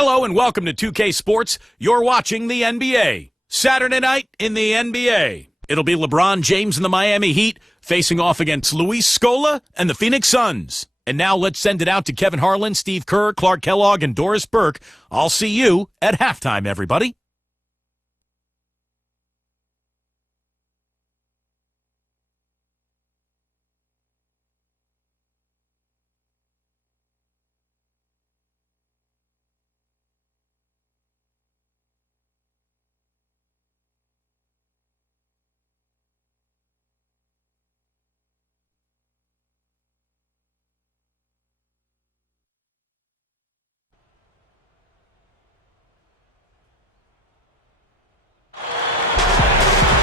Hello and welcome to 2K Sports. You're watching the NBA. Saturday night in the NBA. It'll be LeBron James and the Miami Heat facing off against Luis Scola and the Phoenix Suns. And now let's send it out to Kevin Harlan, Steve Kerr, Clark Kellogg, and Doris Burke. I'll see you at halftime, everybody.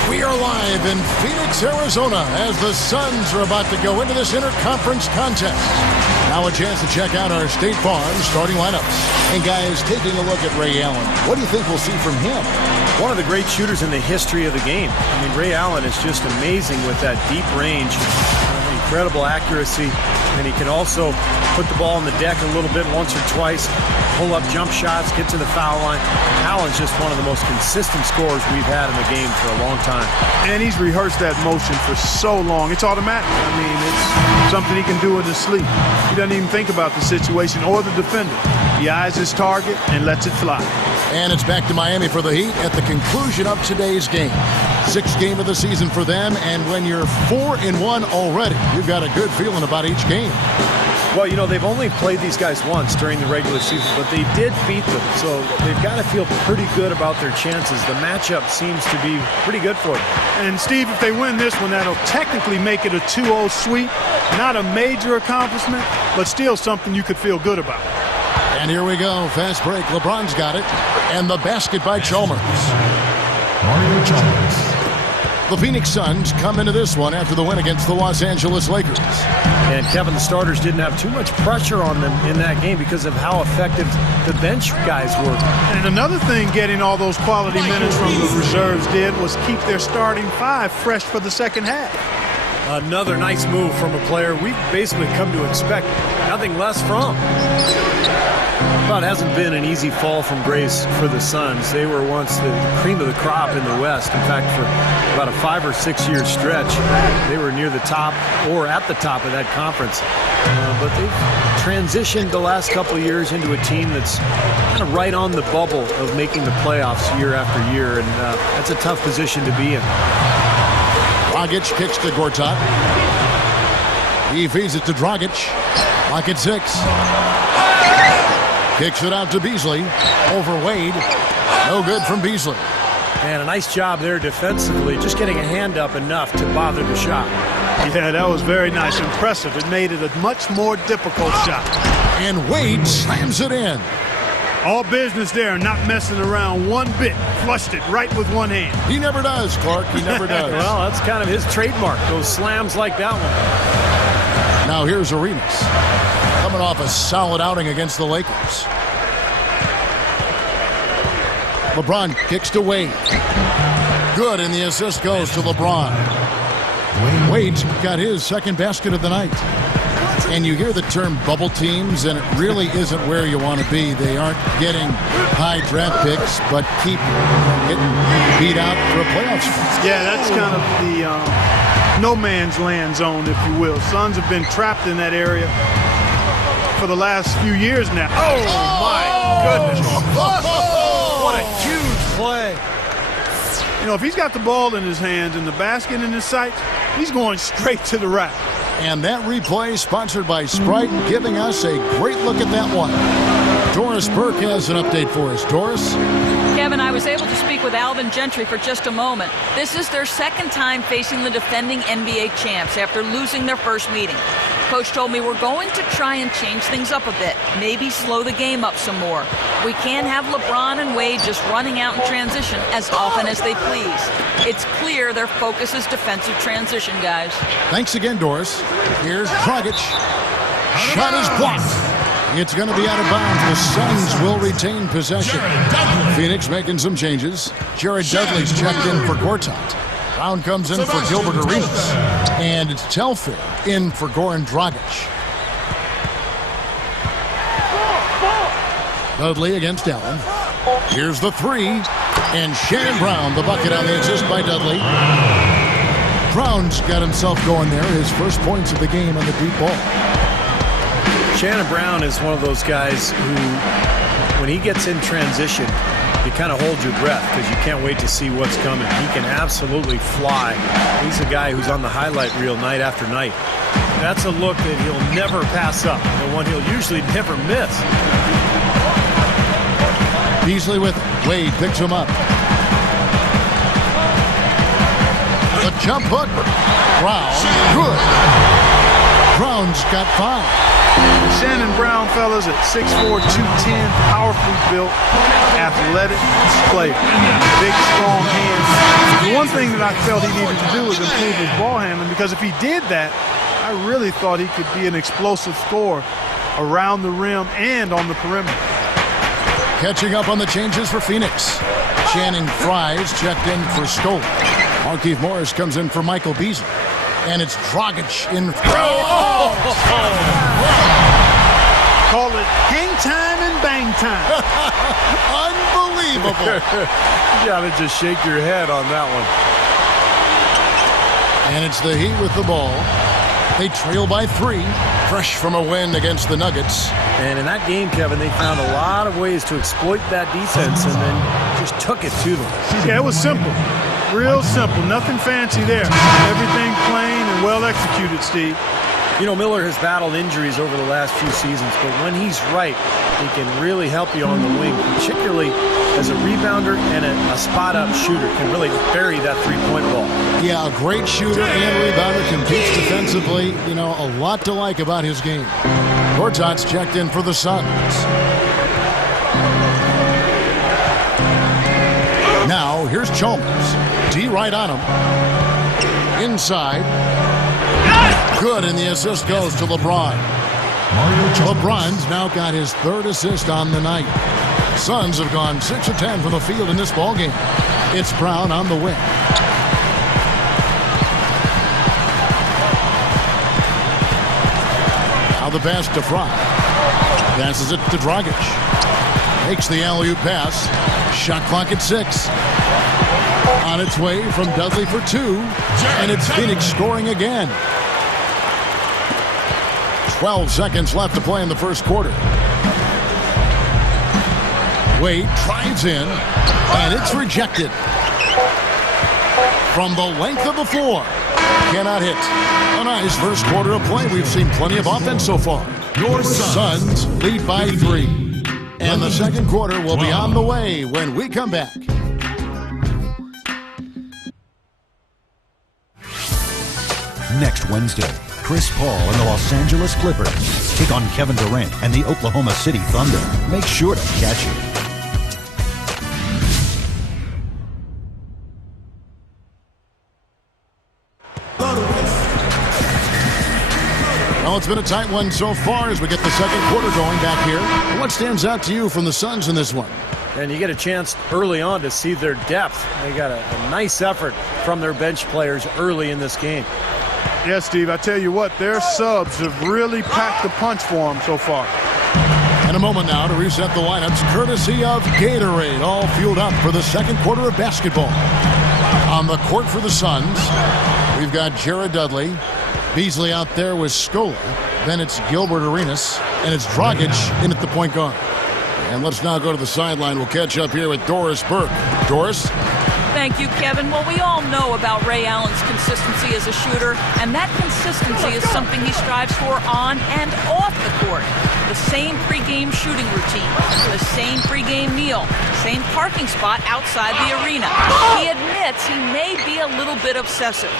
We are live in Phoenix, Arizona, as the Suns are about to go into this interconference contest. Now a chance to check out our State Farm starting lineups. And guys, taking a look at Ray Allen, what do you think we'll see from him? One of the great shooters in the history of the game. I mean, Ray Allen is just amazing with that deep range, incredible accuracy, and he can also put the ball on the deck a little bit once or twice, pull up jump shots, get to the foul line. Allen's just one of the most consistent scorers we've had in the game for a long time. And he's rehearsed that motion for so long. It's automatic. I mean, it's something he can do in his sleep. He doesn't even think about the situation or the defender. He eyes his target and lets it fly. And it's back to Miami for the Heat at the conclusion of today's game. Sixth game of the season for them, and when you're 4-1 already, you've got a good feeling about each game. Well, you know, they've only played these guys once during the regular season, but they did beat them, so they've got to feel pretty good about their chances. The matchup seems to be pretty good for them. And, Steve, if they win this one, that'll technically make it a 2-0 sweep. Not a major accomplishment, but still something you could feel good about. And here we go. Fast break. LeBron's got it. And the basket by Chalmers. Mario Chalmers. The Phoenix Suns come into this one after the win against the Los Angeles Lakers. And, Kevin, the starters didn't have too much pressure on them in that game because of how effective the bench guys were. And another thing getting all those quality minutes from the reserves did was keep their starting five fresh for the second half. Another nice move from a player we've basically come to expect nothing less from. Well, it hasn't been an easy fall from grace for the Suns. They were once the cream of the crop in the West. In fact, for about a 5 or 6 year stretch, they were near the top or at the top of that conference. But they've transitioned the last couple of years into a team that's kind of right on the bubble of making the playoffs year after year, and that's a tough position to be in. Dragic kicks to Gortat. He feeds it to Dragic. Lock at 6. Kicks it out to Beasley. Over Wade. No good from Beasley. And a nice job there defensively, just getting a hand up enough to bother the shot. Yeah, that was very nice. Impressive. It made it a much more difficult shot. And Wade slams it in. All business there, not messing around one bit. Flushed it right with one hand. He never does, Clark. He never does. Well, that's kind of his trademark, those slams like that one. Now here's Arenas, coming off a solid outing against the Lakers. LeBron kicks to Wade. Good, and the assist goes to LeBron. Wade's got his second basket of the night. And you hear the term bubble teams, and it really isn't where you want to be. They aren't getting high draft picks, but keep getting beat out for a playoff spot. Yeah, that's kind of the no man's land zone, if you will. Suns have been trapped in that area for the last few years now. Oh, my goodness. What a huge play. You know, if he's got the ball in his hands and the basket in his sights, he's going straight to the rack. And that replay sponsored by Sprite, giving us a great look at that one. Doris Burke has an update for us. Doris? Kevin, I was able to speak with Alvin Gentry for just a moment. This is their second time facing the defending NBA champs after losing their first meeting. Coach told me we're going to try and change things up a bit, maybe slow the game up some more. We can't have LeBron and Wade just running out in transition as often as they please. It's clear their focus is defensive transition, guys. Thanks again, Doris. Here's Dragic. Shot is blocked. It's going to be out of bounds. The Suns will retain possession. Phoenix making some changes. Jared Dudley's checked in for Gortat. Brown comes in for Gilbert Arenas. And it's Telfair in for Goran Dragic. Dudley against Allen. Here's the three. And Shannon Brown, the bucket on the assist by Dudley. Brown's got himself going there. His first points of the game on the deep ball. Shannon Brown is one of those guys who, when he gets in transition, you kind of hold your breath because you can't wait to see what's coming. He can absolutely fly. He's a guy who's on the highlight reel night after night. That's a look that he'll never pass up, the one he'll usually never miss. Beasley with it. Wade picks him up. The jump hook. Brown. Good. Brown's got 5. Shannon Brown, fellas, at 6'4", 210, powerfully built, athletic player. Big, strong hands. The one thing that I felt he needed to do was improve his ball handling, because if he did that, I really thought he could be an explosive scorer around the rim and on the perimeter. Catching up on the changes for Phoenix. Channing Fries checked in for Stoll. Markieff Morris comes in for Michael Beasley. And it's Dragic in. Call it hang time and bang time. Unbelievable. You gotta just shake your head on that one. And it's the Heat with the ball. They trail by 3, fresh from a win against the Nuggets. And in that game, Kevin, they found a lot of ways to exploit that defense and then just took it to them. Yeah, it was simple. Real simple. Nothing fancy there. Everything plain and well executed, Steve. You know, Miller has battled injuries over the last few seasons, but when he's right, he can really help you on the wing, particularly as a rebounder and a spot-up shooter. Can really bury that three-point ball. Yeah, a great shooter and rebounder, competes defensively. You know, a lot to like about his game. Gortat's checked in for the Suns. Now, here's Chalmers. D right on him. Inside. Good, and the assist goes to LeBron. LeBron's now got his 3rd assist on the night. Suns have gone 6 of 10 from the field in this ballgame. It's Brown on the wing. Now the pass to Fry. Passes it to Dragic. Makes the alley-oop pass. Shot clock at 6. On its way from Dudley for 2. And it's Phoenix scoring again. 12 seconds left to play in the first quarter. Wade drives in, and it's rejected. From the length of the floor. Cannot hit. A nice first quarter of play. We've seen plenty of offense so far. Your Suns lead by 3. And the second quarter will be on the way when we come back. Next Wednesday, Chris Paul and the Los Angeles Clippers take on Kevin Durant and the Oklahoma City Thunder. Make sure to catch it. Well, it's been a tight one so far as we get the second quarter going back here. What stands out to you from the Suns in this one? And you get a chance early on to see their depth. They got a nice effort from their bench players early in this game. Yes, Steve, I tell you what, their subs have really packed the punch for them so far. In a moment now to reset the lineups, courtesy of Gatorade, all fueled up for the second quarter of basketball. On the court for the Suns, we've got Jared Dudley, Beasley out there with Scola, then it's Gilbert Arenas, and it's Dragic in at the point guard. And let's now go to the sideline. We'll catch up here with Doris Burke. Doris? Thank you, Kevin. Well, we all know about Ray Allen's consistency as a shooter, and that consistency is something he strives for on and off the court. The same pregame shooting routine, the same pregame meal, same parking spot outside the arena. He admits he may be a little bit obsessive.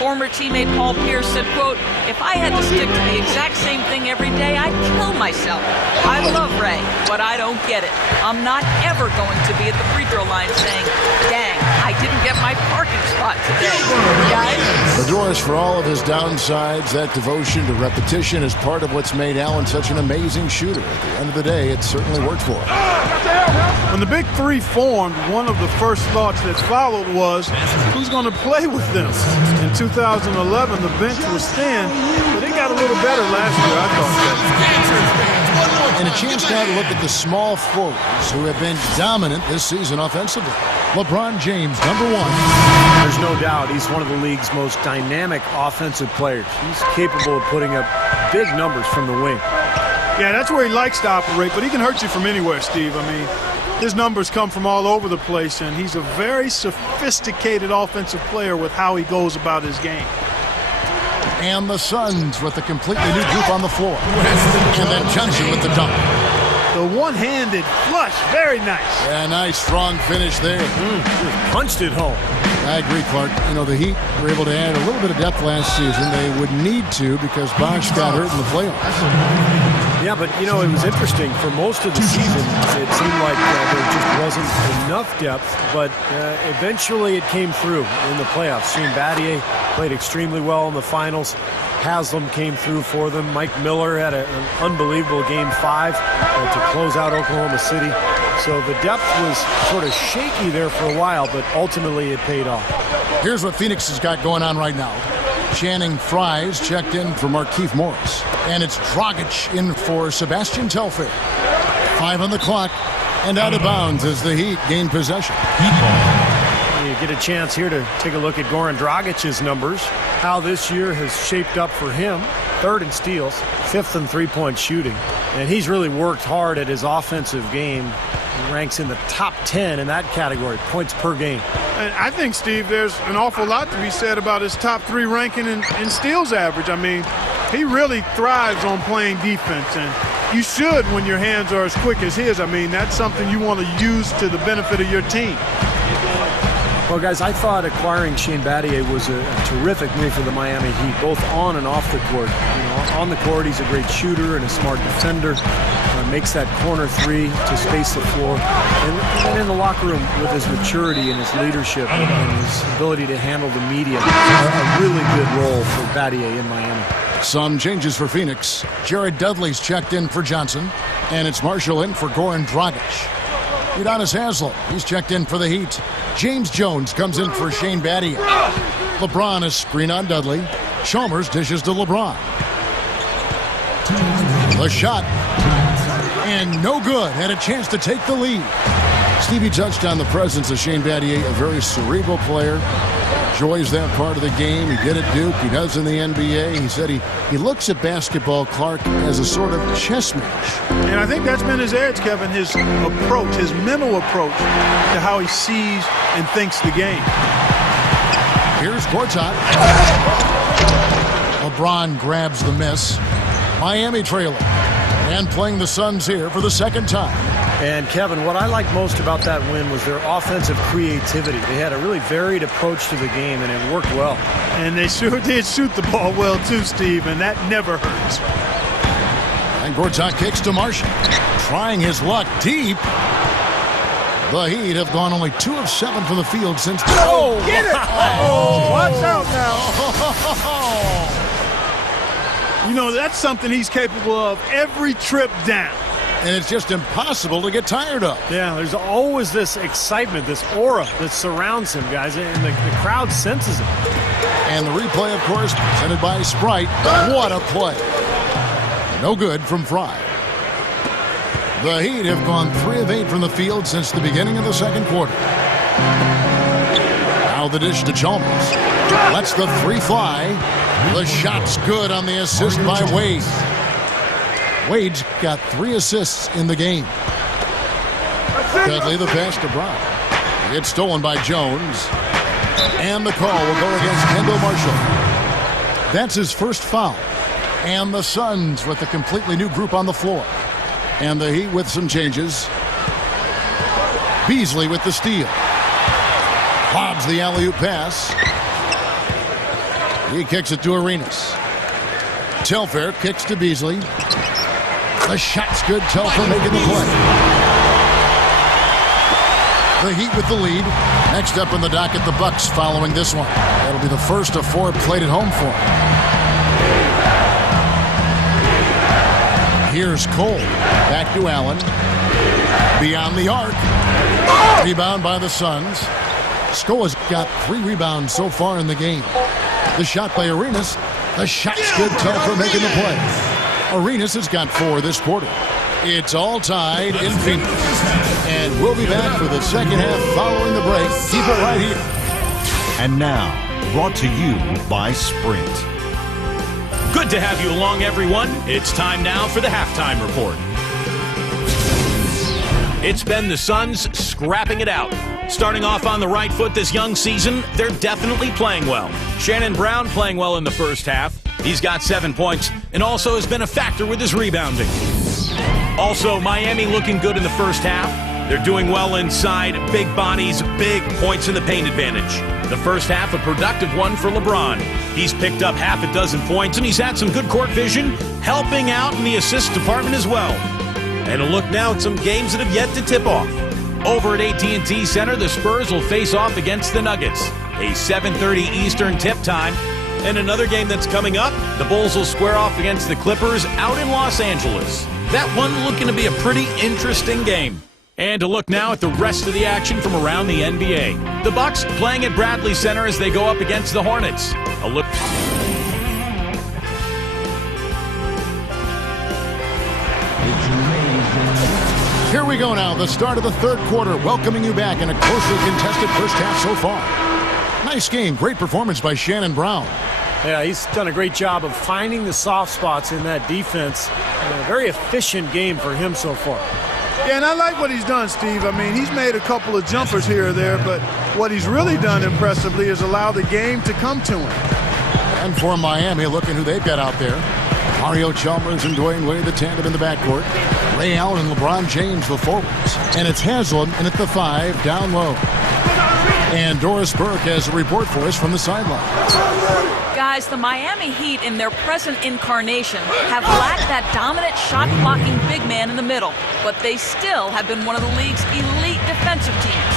Former teammate Paul Pierce said, quote, "If I had to stick to the exact same thing every day, I'd kill myself. I love Ray, but I don't get it. I'm not ever going to be at the free throw line saying, dang, I didn't get my parking spot today." Guys? For Doris, for all of his downsides, that devotion to repetition is part of what's made Allen such an amazing shooter. At the end of the day, it certainly worked for him. When the Big Three formed, one of the first thoughts that followed was, who's going to play with them? In 2011, the bench was thin, but it got a little better last year, I thought. And a chance Let's now look at the small forwards who have been dominant this season offensively. LeBron James, number 1. There's no doubt he's one of the league's most dynamic offensive players. He's capable of putting up big numbers from the wing. Yeah, that's where he likes to operate, but he can hurt you from anywhere, Steve. I mean, his numbers come from all over the place, and he's a very sophisticated offensive player with how he goes about his game. And the Suns with a completely new group on the floor. And then Johnson with the dunk. The one-handed flush, very nice. Yeah, nice, strong finish there. Just punched it home. I agree, Clark. You know, the Heat were able to add a little bit of depth last season. They would need to because Bosh got hurt in the playoffs. Yeah, but, you know, it was interesting. For most of the season, it seemed like there just wasn't enough depth, but eventually it came through in the playoffs. Shane Battier played extremely well in the finals. Haslam came through for them. Mike Miller had an unbelievable Game 5 to close out Oklahoma City. So the depth was sort of shaky there for a while, but ultimately it paid off. Here's what Phoenix has got going on right now. Channing Frye's checked in for Markieff Morris. And it's Dragic in for Sebastian Telfair. 5 on the clock and out of bounds as the Heat gain possession. You get a chance here to take a look at Goran Dragic's numbers, how this year has shaped up for him. 3rd in steals, 5th in three-point shooting. And he's really worked hard at his offensive game. He ranks in the top 10 in that category, points per game. And I think, Steve, there's an awful lot to be said about his top 3 ranking in steals average. I mean, he really thrives on playing defense, and you should when your hands are as quick as his. I mean, that's something you want to use to the benefit of your team. Well, guys, I thought acquiring Shane Battier was a terrific move for the Miami Heat, both on and off the court. You know, on the court, he's a great shooter and a smart defender. Makes that corner 3 to space the floor. And in the locker room, with his maturity and his leadership and his ability to handle the media, a really good role for Battier in Miami. Some changes for Phoenix. Jared Dudley's checked in for Johnson, and it's Marshall in for Goran Dragic. Udonis Haslem, he's checked in for the Heat. James Jones comes in for Shane Battier. LeBron is screen on Dudley. Chalmers dishes to LeBron. The shot. And no good. Had a chance to take the lead. Stevie touched on the presence of Shane Battier, a very cerebral player. Enjoys that part of the game. He did at Duke. He does in the NBA. He said he looks at basketball, Clark, as a sort of chess match. And I think that's been his edge, Kevin, his approach, his mental approach to how he sees and thinks the game. Here's Gortat. LeBron grabs the miss. Miami trailing. And playing the Suns here for the 2nd time. And, Kevin, what I liked most about that win was their offensive creativity. They had a really varied approach to the game, and it worked well. And they sure did shoot the ball well, too, Steve, and that never hurts. And Gortat kicks to Marshall. Trying his luck deep. The Heat have gone only 2 of 7 from the field since... Oh, get it! Oh, watch out now. You know, that's something he's capable of every trip down. And it's just impossible to get tired of. Yeah, there's always this excitement, this aura that surrounds him, guys, and the crowd senses it. And the replay, of course, presented by Sprite. What a play. No good from Frye. The Heat have gone 3 of 8 from the field since the beginning of the 2nd quarter. Now the dish to Chalmers. Lets the 3 fly. The shot's good on the assist by Wade. Wade's got 3 assists in the game. Dudley the pass to Brown. It's stolen by Jones. And the call will go against Kendall Marshall. That's his first foul. And the Suns with a completely new group on the floor. And the Heat with some changes. Beasley with the steal. Lobs the alley-oop pass. He kicks it to Arenas. Telfair kicks to Beasley. The shot's good. Telfair making the play. The Heat with the lead. Next up in the docket, the Bucks following this one. That'll be the first of 4 played at home for them. Here's Cole. Back to Allen. Beyond the arc. Rebound by the Suns. Skola's got 3 rebounds so far in the game. The shot by Arenas. The shot's good. Telfair making the play. Arenas has got 4 this quarter. It's all tied in Phoenix. And we'll be back for the second half following the break. Keep it right here. And now, brought to you by Sprint. Good to have you along, everyone. It's time now for the halftime report. It's been the Suns scrapping it out. Starting off on the right foot this young season, they're definitely playing well. Shannon Brown playing well in the first half. He's got 7 points and also has been a factor with his rebounding. Also, Miami looking good in the first half. They're doing well inside, big bodies, big points in the paint advantage. The first half, a productive one for LeBron. He's picked up half a dozen points, and he's had some good court vision, helping out in the assist department as well. And a look now at some games that have yet to tip off. Over at AT&T Center, the Spurs will face off against the Nuggets. A 7:30 Eastern tip time. And another game that's coming up, the Bulls will square off against the Clippers out in Los Angeles. That one looking to be a pretty interesting game. And to look now at the rest of the action from around the NBA. The Bucks playing at Bradley Center as they go up against the Hornets. A look. Here we go now, the start of the third quarter, welcoming you back in a closely contested first half so far. Nice game, great performance by Shannon Brown. Yeah, he's done a great job of finding the soft spots in that defense. A very efficient game for him so far. Yeah, and I like what he's done, Steve. I mean, he's made a couple of jumpers here or there, but what he's really done impressively is allow the game to come to him. And for Miami, looking who they've got out there. Mario Chalmers and Dwayne Wade, the tandem in the backcourt. Ray Allen and LeBron James, the forwards. And it's Haslam in at the 5, down low. And Doris Burke has a report for us from the sideline. Guys, the Miami Heat in their present incarnation have lacked that dominant shot-blocking big man in the middle, but they still have been one of the league's elite defensive teams.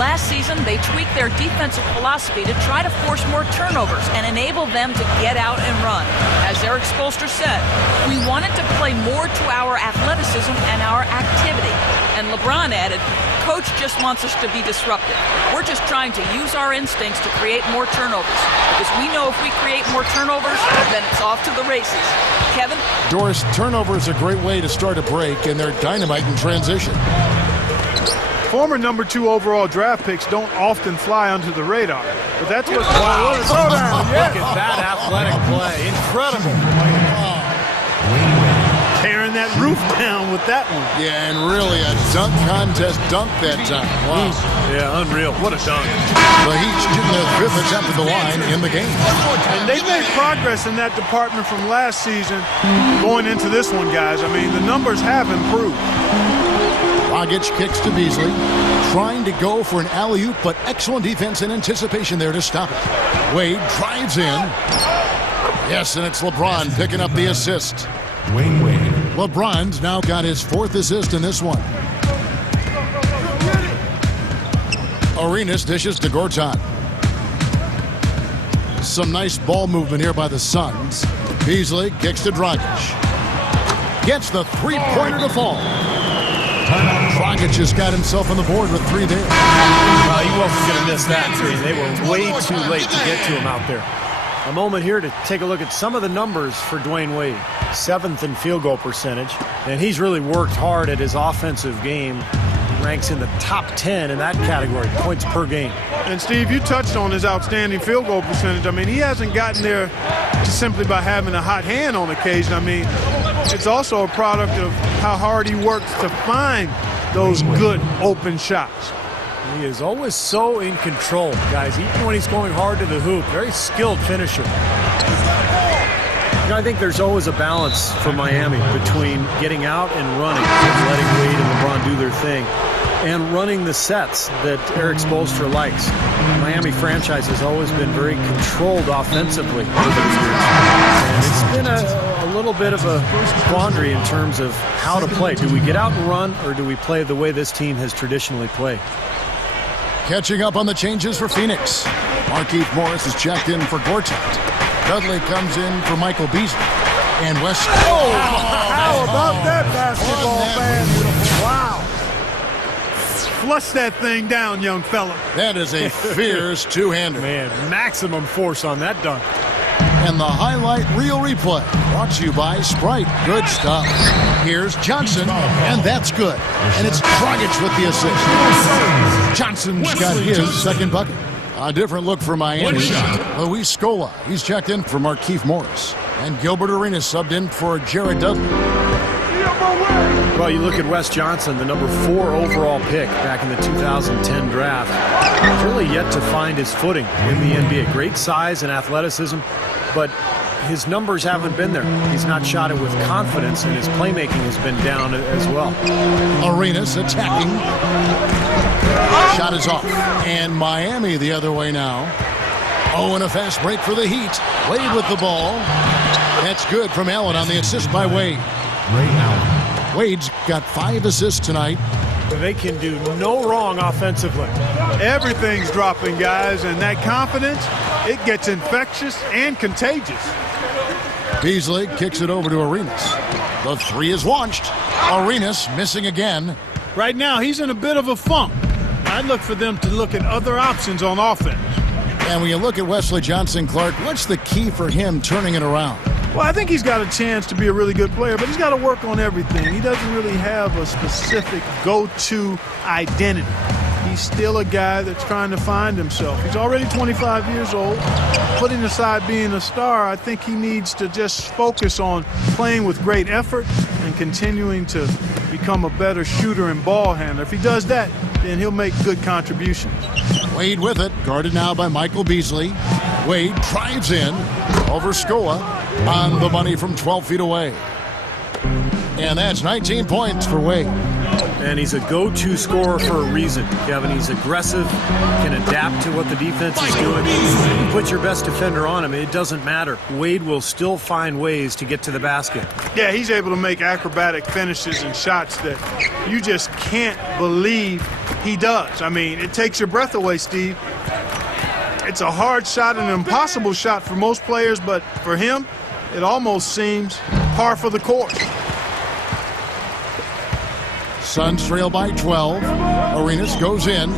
Last season, they tweaked their defensive philosophy to try to force more turnovers and enable them to get out and run. As Eric Spoelstra said, we wanted to play more to our athleticism and our activity. And LeBron added, Coach just wants us to be disruptive. We're just trying to use our instincts to create more turnovers. Because we know if we create more turnovers, then it's off to the races. Kevin? Doris, turnover is a great way to start a break, and they're dynamite in transition. Former number 2 overall draft picks don't often fly under the radar, but that's what. Wow! Throwdown! Look at that athletic play. Incredible. Tearing that roof down with that one. Yeah, and really a dunk contest dunk that time. Wow. Yeah, unreal. What a dunk. The Heat's getting their 5th attempt at the line in the game. And they've made progress in that department from last season going into this one, guys. I mean, the numbers have improved. Dragic kicks to Beasley, trying to go for an alley-oop, but excellent defense and anticipation there to stop it. Wade drives in. Yes, and it's LeBron picking up the assist. Wayne Wade. LeBron's now got his 4th assist in this one. Arenas dishes to Gortat. Some nice ball movement here by the Suns. Beasley kicks to Dragic. Gets the three-pointer to fall. Dragic just got himself on the board with 3 there. Well, he wasn't going to miss that. I mean, they were way too late to get to him out there. A moment here to take a look at some of the numbers for Dwayne Wade. 7th in field goal percentage. And he's really worked hard at his offensive game. Ranks in the top 10 in that category, points per game. And Steve, you touched on his outstanding field goal percentage. I mean, he hasn't gotten there just simply by having a hot hand on occasion. I mean, it's also a product of how hard he works to find those good open shots. He is always so in control, guys, even when he's going hard to the hoop. Very skilled finisher. You know, I think there's always a balance for Miami between getting out and running, letting Wade and LeBron do their thing, and running the sets that Eric Spoelstra likes. The Miami franchise has always been very controlled offensively over those years. And it's been a little bit of a quandary in terms of how to play. Do we get out and run, or do we play the way this team has traditionally played? Catching up on the changes for Phoenix. Markieff Morris is checked in for Gortat. Dudley comes in for Michael Beasley. And West. Oh, how about that basketball, man? Wow. Flush that thing down, young fella. That is a fierce two-hander. Man, maximum force on that dunk. And the highlight reel replay brought to you by Sprite. Good stuff. Here's Johnson, and that's good. And it's Dragic with the assist. Johnson's got his second bucket. A different look for Miami. Luis Scola, he's checked in for Markieff Morris. And Gilbert Arenas subbed in for Jared Dudley. Well, you look at Wes Johnson, the number 4 overall pick back in the 2010 draft. He's really yet to find his footing in the NBA. Great size and athleticism, but his numbers haven't been there. He's not shot it with confidence, and his playmaking has been down as well. Arenas attacking. Shot is off. And Miami the other way now. Oh, and a fast break for the Heat. Wade with the ball. That's good from Allen on the assist by Wade. Ray Allen. Wade's got 5 assists tonight. They can do no wrong offensively. Everything's dropping, guys, and that confidence, it gets infectious and contagious. Beasley kicks it over to Arenas. The 3 is launched. Arenas missing again. Right now, he's in a bit of a funk. I'd look for them to look at other options on offense. And when you look at Wesley Johnson, Clark, what's the key for him turning it around? Well, I think he's got a chance to be a really good player, but he's got to work on everything. He doesn't really have a specific go-to identity. He's still a guy that's trying to find himself. He's already 25 years old. Putting aside being a star, I think he needs to just focus on playing with great effort and continuing to become a better shooter and ball handler. If he does that, then he'll make good contributions. Wade with it, guarded now by Michael Beasley. Wade drives in over Scola on the money from 12 feet away. And that's 19 points for Wade. And he's a go-to scorer for a reason, Kevin. He's aggressive, can adapt to what the defense is doing. You put your best defender on him, it doesn't matter. Wade will still find ways to get to the basket. Yeah, he's able to make acrobatic finishes and shots that you just can't believe he does. I mean, it takes your breath away, Steve. It's a hard shot, an impossible shot for most players, but for him, it almost seems par for the course. Suns trail by 12. Arenas goes in.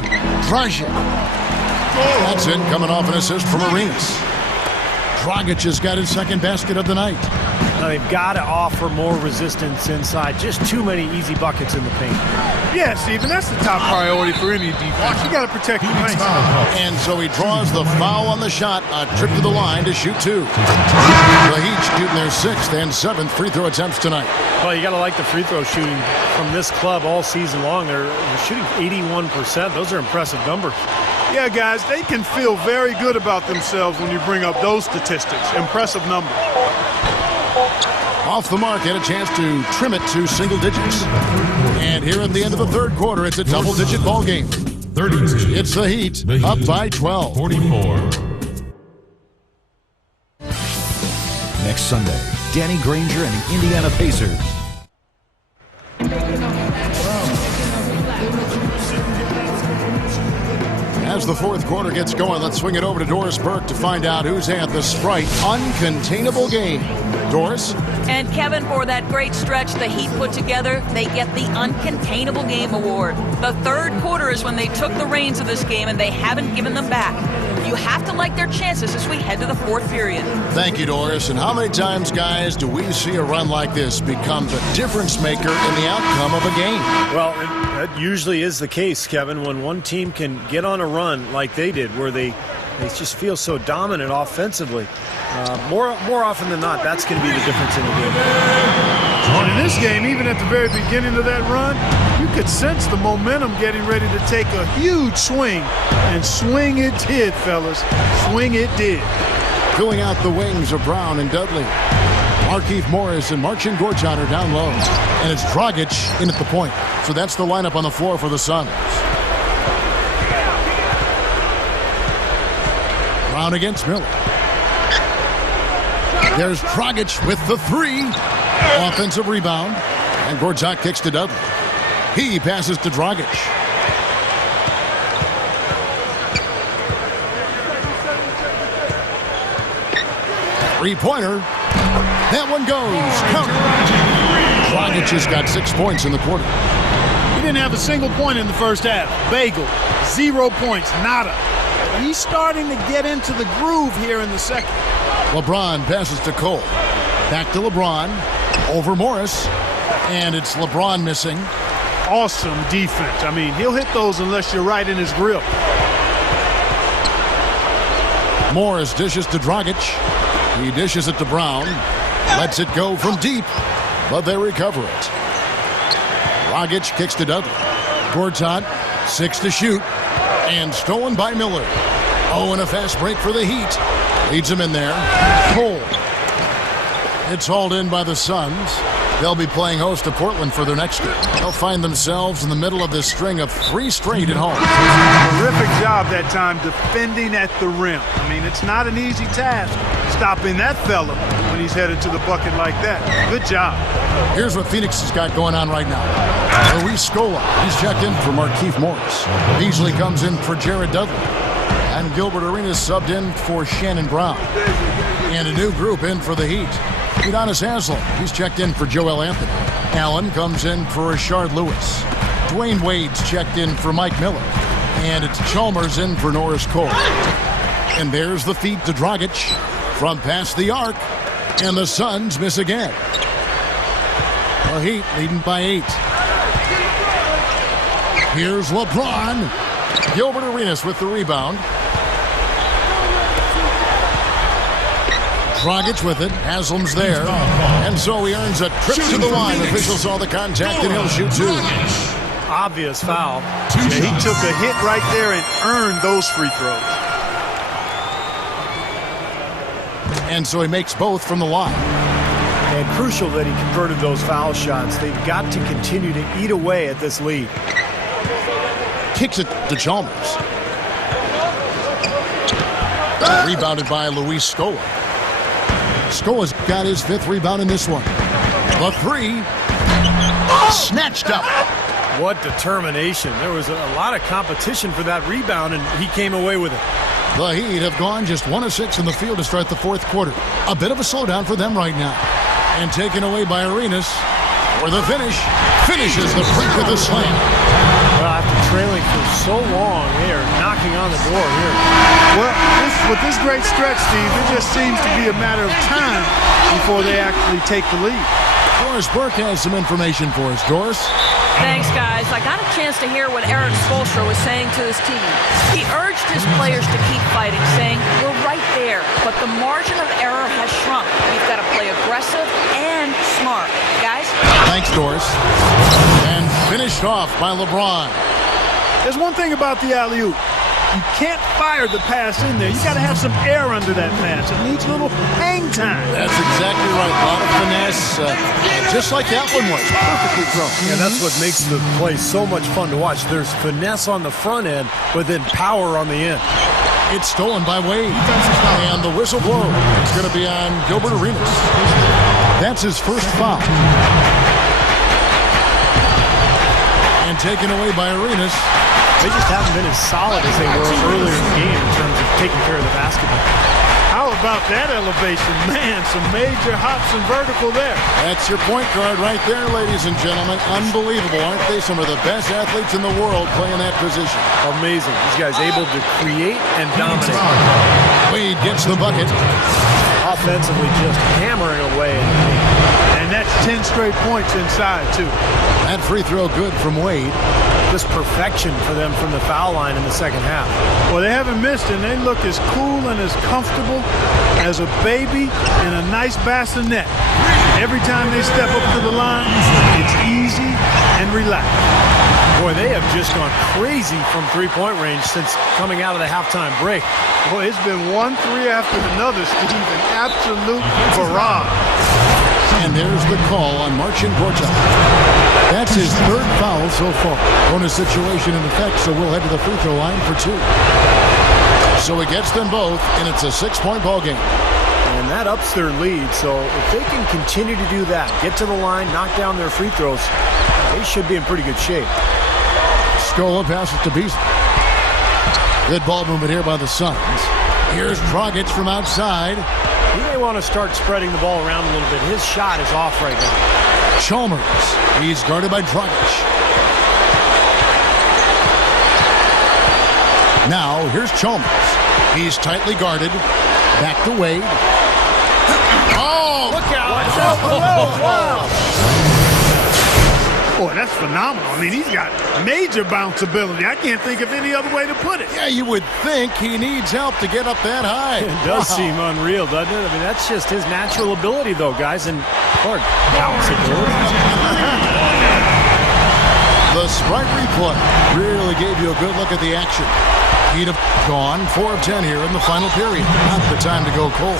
Dragic. That's in, coming off an assist from Arenas. Dragic has got his second basket of the night. Now they've got to offer more resistance inside. Just too many easy buckets in the paint. Yeah, Stephen, that's the top priority for any defense. You got to protect the paint. And so he draws the foul on the shot. A trip to the line to shoot 2. The Heat shooting their 6th and 7th free throw attempts tonight. Well, you got to like the free throw shooting from this club all season long. They're shooting 81%. Those are impressive numbers. Yeah, guys, they can feel very good about themselves when you bring up those statistics. Impressive numbers. Off the mark, had a chance to trim it to single digits. And here at the end of the third quarter, it's a double-digit ball game. 32. It's the Heat, up by 12. 44. Next Sunday, Danny Granger and the Indiana Pacers. As the fourth quarter gets going, let's swing it over to Doris Burke to find out who's had the Sprite Uncontainable game. Doris? And Kevin, for that great stretch the Heat put together, they get the Uncontainable Game Award. The third quarter is when they took the reins of this game, and they haven't given them back. You have to like their chances as we head to the fourth period. Thank you, Doris. And how many times, guys, do we see a run like this become the difference maker in the outcome of a game? Well, that usually is the case, Kevin, when one team can get on a run like they did, where they just feel so dominant offensively. More often than not, that's going to be the difference in the game. And in this game, even at the very beginning of that run, you could sense the momentum getting ready to take a huge swing. And swing it did, fellas. Swing it did. Filling out the wings of Brown and Dudley. Markieff Morris and Marcin Gortat are down low. And it's Dragic in at the point. So that's the lineup on the floor for the Suns. Brown against Miller. There's Dragic with the 3. Offensive rebound. And Gortat kicks to Dudley. He passes to Dragic. Three-pointer. That one goes. Count. Dragic has got 6 points in the quarter. He didn't have a single point in the first half. Bagel. 0 points. Nada. He's starting to get into the groove here in the second. LeBron passes to Cole. Back to LeBron. Over Morris. And it's LeBron missing. Awesome defense. I mean, he'll hit those unless you're right in his grip. Morris dishes to Dragic. He dishes it to Brown. Lets it go from deep, but they recover it. Dragic kicks to Dudley. Gortat, 6 to shoot, and stolen by Miller. Oh, and a fast break for the Heat. Leads him in there. Cole. It's hauled in by the Suns. They'll be playing host to Portland for their next game. They'll find themselves in the middle of this string of 3 straight at home. Terrific job that time defending at the rim. I mean, it's not an easy task stopping that fella when he's headed to the bucket like that. Good job. Here's what Phoenix has got going on right now. Luis Scola, he's checked in for Markieff Morris. Beasley comes in for Jared Dudley. And Gilbert Arenas subbed in for Shannon Brown. And a new group in for the Heat. Udonis Haslem, he's checked in for Joel Anthony. Allen comes in for Rashard Lewis. Dwayne Wade's checked in for Mike Miller. And it's Chalmers in for Norris Cole. And there's the feed to Dragic from past the arc. And the Suns miss again. The Heat leading by 8. Here's LeBron. Gilbert Arenas with the rebound. Dragic with it. Haslam's there. And so he earns a trip to the line. Officials saw the contact and he'll shoot 2. Obvious foul. Yeah, he took a hit right there and earned those free throws. And so he makes both from the line. And crucial that he converted those foul shots. They've got to continue to eat away at this lead. Kicks it to Chalmers. Rebounded by Luis Scola. Scola's got his 5th rebound in this one. The 3. Snatched up. What determination. There was a lot of competition for that rebound, and he came away with it. The Heat have gone just 1 of 6 in the field to start the 4th quarter. A bit of a slowdown for them right now. And taken away by Arenas. For the finish. Finishes the break with a slam. Well, after trailing for so long, they are knocking on the door here. Well, with this great stretch, Steve, it just seems to be a matter of time before they actually take the lead. Doris Burke has some information for us. Doris? Thanks, guys. I got a chance to hear what Eric Spoelstra was saying to his team. He urged his players to keep fighting, saying, "We're right there, but the margin of error has shrunk. We've got to play aggressive and smart." Guys? Thanks, Doris. And finished off by LeBron. There's one thing about the alley-oop. You can't fire the pass in there. You got to have some air under that pass. It needs a little hang time. That's exactly right. A lot of finesse, just like that one was. Perfectly thrown. Yeah, that's what makes the play so much fun to watch. There's finesse on the front end, but then power on the end. It's stolen by Wade. And the whistle blows. It's going to be on Gilbert Arenas. That's his first foul. And taken away by Arenas. They just haven't been as solid as they were earlier in the game in terms of taking care of the basketball. How about that elevation? Man, some major hops and vertical there. That's your point guard right there, ladies and gentlemen. Unbelievable, aren't they? Some of the best athletes in the world playing that position. Amazing. These guys able to create and dominate. Wade gets the bucket. Offensively just hammering away. And that's 10 straight points inside, too. That free throw good from Wade. Just perfection for them from the foul line in the second half. Well, they haven't missed, and they look as cool and as comfortable as a baby in a nice bassinet. Every time they step up to the line, it's easy and relaxed. Boy, they have just gone crazy from three-point range since coming out of the halftime break. Boy, it's been 1 3 after another, Steve, an absolute barrage. And there's the call on Marcin Gortat. That's his 3rd foul so far. Bonus situation in effect, so we'll head to the free throw line for 2. So he gets them both, and it's a 6-point ball game. And that ups their lead, so if they can continue to do that, get to the line, knock down their free throws, they should be in pretty good shape. Scola passes to Beasley. Good ball movement here by the Suns. Here's Dragic from outside. He may want to start spreading the ball around a little bit. His shot is off right now. Chalmers. He's guarded by Dragic. Now, here's Chalmers. He's tightly guarded. Back to Wade. Oh! Look out. Wow. Boy, that's phenomenal. I mean, he's got major bounce ability. I can't think of any other way to put it. Yeah, you would think he needs help to get up that high. It does seem unreal, doesn't it? I mean, that's just his natural ability, though, guys. And, Lord, bounce ability. The Sprite replay really gave you a good look at the action. He'd have gone 4 of 10 here in the final period. Not the time to go cold.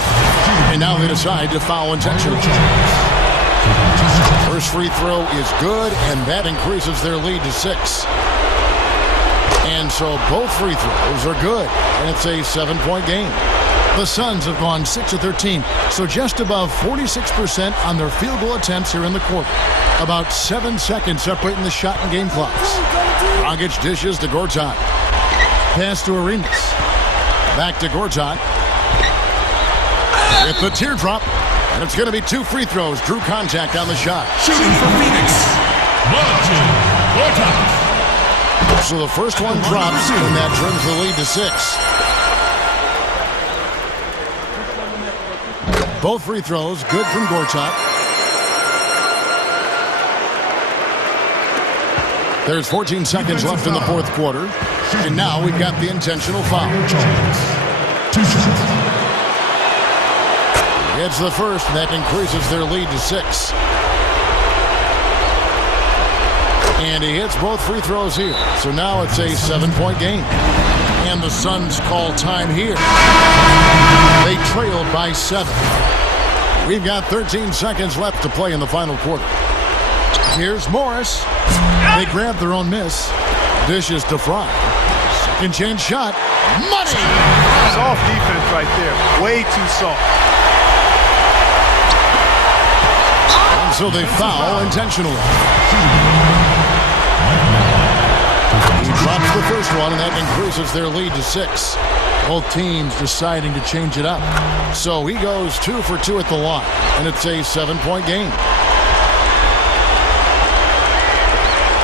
And now they decide to foul intentionally. First free throw is good, and that increases their lead to 6. And so both free throws are good, and it's a 7-point game. The Suns have gone 6 of 13, so just above 46% on their field goal attempts here in the quarter. About 7 seconds separating the shot and game clocks. Dragic dishes to Gortat. Pass to Arenas. Back to Gortat. With the teardrop. And it's going to be 2 free throws. Drew contact on the shot. Shooting for Phoenix. So the first one drops, and that trims the lead to 6. Both free throws good from Gortat. There's 14 seconds left in the fourth quarter. And now we've got the intentional foul. 2 shots. It's the first, and that increases their lead to 6. And he hits both free throws here. So now it's a 7-point game. And the Suns call time here. They trail by 7. We've got 13 seconds left to play in the final quarter. Here's Morris. They grab their own miss. Dishes to Fry. Second chance shot. Money! Soft defense right there. Way too soft. And so they foul intentionally. He drops the first one, and that increases their lead to 6. Both teams deciding to change it up. So he goes 2 for 2 at the line, and it's a 7-point game.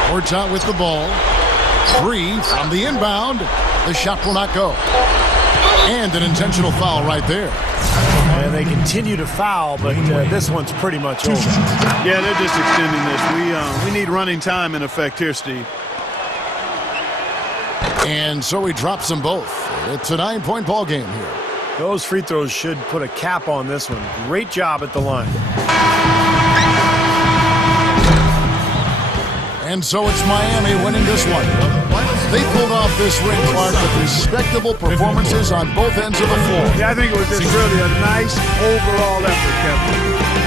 Gortat with the ball. 3 from the inbound. The shot will not go. And an intentional foul right there. And they continue to foul, but this one's pretty much over. Yeah, they're just extending this. We need running time in effect here, Steve. And so he drops them both. It's a 9-point ball game here. Those free throws should put a cap on this one. Great job at the line. And so it's Miami winning this one. They pulled off this win, Clark, with respectable performances on both ends of the floor. Yeah, I think it was just really a nice overall effort, Kevin.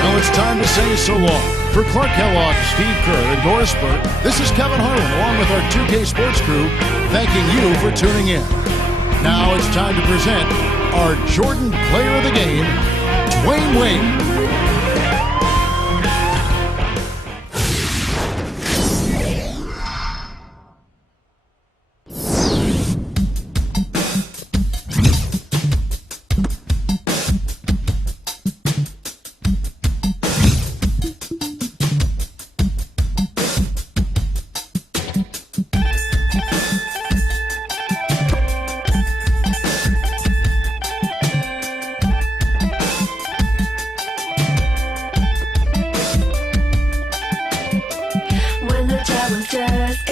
Now it's time to say so long. For Clark Kellogg, Steve Kerr, and Doris Burke, this is Kevin Harlan, along with our 2K Sports crew, thanking you for tuning in. Now it's time to present our Jordan Player of the Game, Dwayne Wade. When the time was just